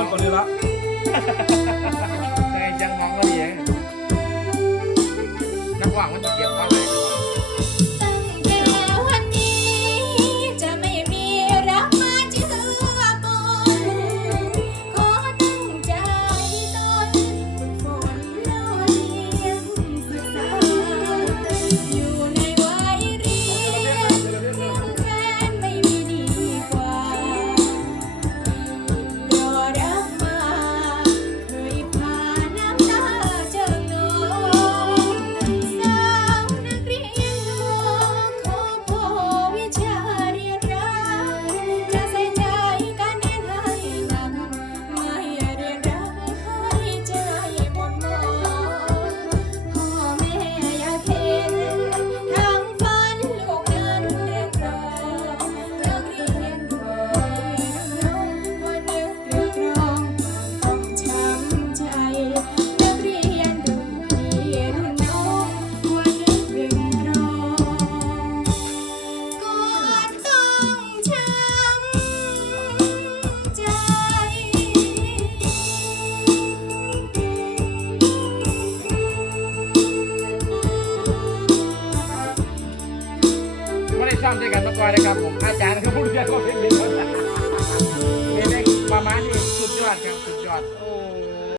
วนก่านี้ละใช่จังหวังก็ดีนักว่างมันจะเก็บ ช่องด้วยกันน้องกอยนะครับผมอาจารย์ก็พูดเรื่องของเล่นนี่ระมาณนี้สุดยอดครับสุดยอดโอ้